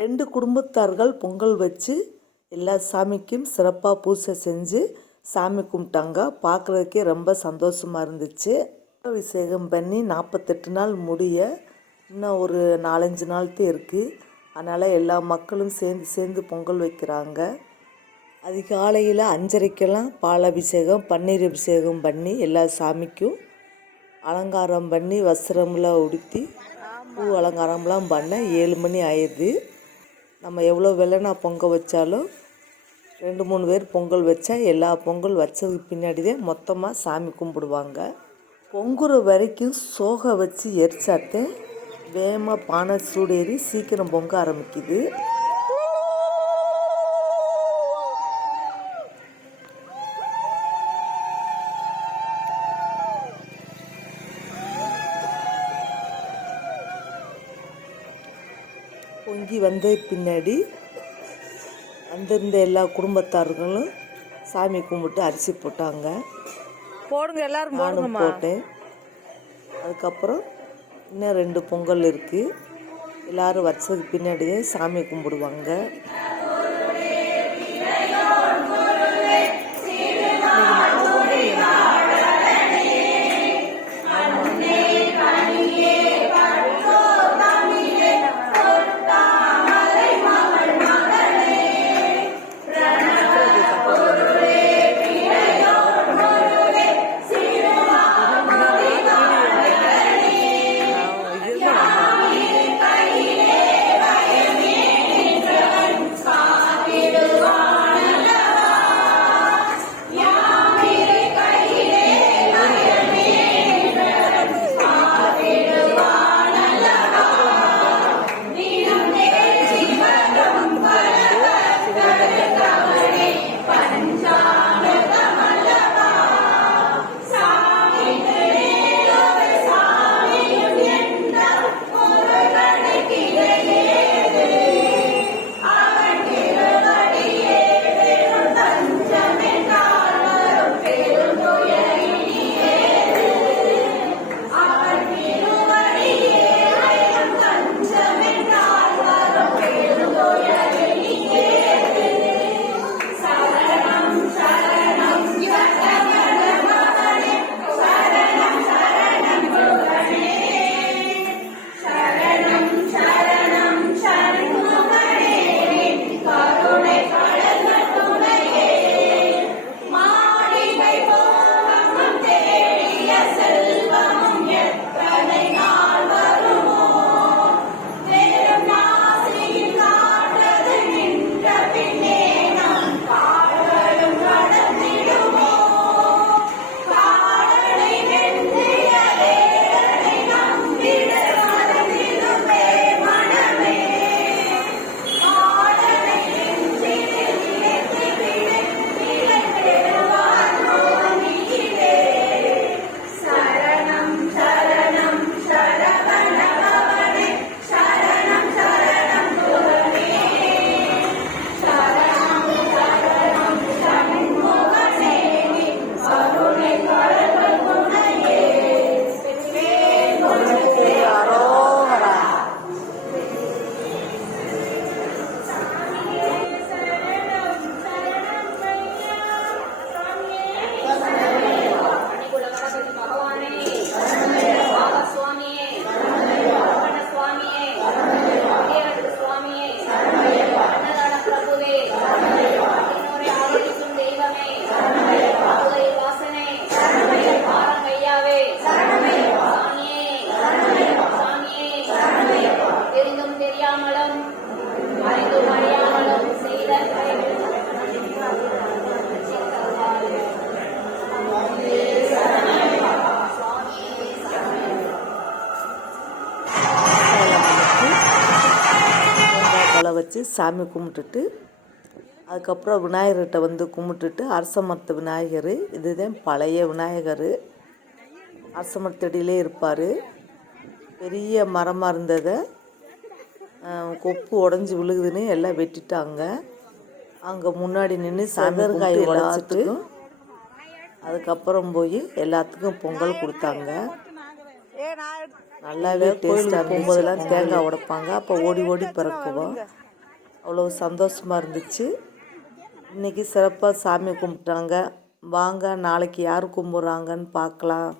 ரெண்டு குடும்பத்தார்கள் பொங்கல் வச்சு எல்லா சாமிக்கும் சிறப்பாக பூஜை செஞ்சு சாமி கும்பிட்டாங்க. பார்க்குறதுக்கே ரொம்ப சந்தோஷமாக இருந்துச்சு. அபிஷேகம் பண்ணி நாற்பத்தெட்டு நாள் முடிய இன்னும் ஒரு நாலஞ்சு நாள்தே இருக்குது அதனால் எல்லா மக்களும் சேர்ந்து சேர்ந்து பொங்கல் வைக்கிறாங்க. அதிகாலையில் அஞ்சரைக்கெல்லாம் பால் அபிஷேகம் பன்னீர் அபிஷேகம் பண்ணி எல்லா சாமிக்கும் அலங்காரம் பண்ணி வஸ்திரம்லாம் உடுத்தி பூ அலங்காரம்லாம் பண்ண ஏழு மணி ஆயிடுது. நம்ம எவ்வளோ வெள்ளனா பொங்க வச்சாலும் ரெண்டு மூணு பேர் பொங்கல் வச்சா எல்லா பொங்கல் வச்சதுக்கு பின்னாடிதே மொத்தமாக சாமி கும்பிடுவாங்க. பொங்குற வரைக்கும் சோகை வச்சு எரிச்சாத்தே வேகமாக பானை சூடேறி சீக்கிரம் பொங்க ஆரம்பிக்குது. பொங்கி வந்த பின்னாடி வந்திருந்த எல்லா குடும்பத்தார்களும் சாமி கும்பிட்டு அரிசி போட்டாங்க. போடுங்க எல்லாரும் நானும் போட்டேன். அதுக்கப்புறம் இன்னும் ரெண்டு பொங்கல் இருக்குது எல்லாரும் வச்சதுக்கு பின்னாடி தான் சாமி கும்பிடுவாங்க. வச்சு சாமி கும்பிட்டுட்டு அதுக்கப்புறம் விநாயகர்கிட்ட வந்து கும்பிட்டுட்டு அரச மரத்து விநாயகர் இதுதான் பழைய விநாயகர். அரச மரத்தடியிலே இருப்பார். பெரிய மரமாக இருந்ததை கொப்பு உடஞ்சி விழுகுதுன்னு எல்லாம் வெட்டிட்டாங்க. அங்கே முன்னாடி நின்று சதற்காய் எல்லாத்துக்கும் அதுக்கப்புறம் போய் எல்லாத்துக்கும் பொங்கல் கொடுத்தாங்க. நல்லாவே டேஸ்ட்டாக போகும்போதெல்லாம் தேங்காய் உடைப்பாங்க. அப்போ ஓடி ஓடி பிறக்குவோம். அவ்வளோ சந்தோஷமாக இருந்துச்சு. இன்றைக்கி சிறப்பாக சாமி கும்பிட்டாங்க. வாங்க நாளைக்கு யார் கும்பிட்றாங்கன்னு பார்க்கலாம்.